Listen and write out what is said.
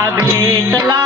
भेटला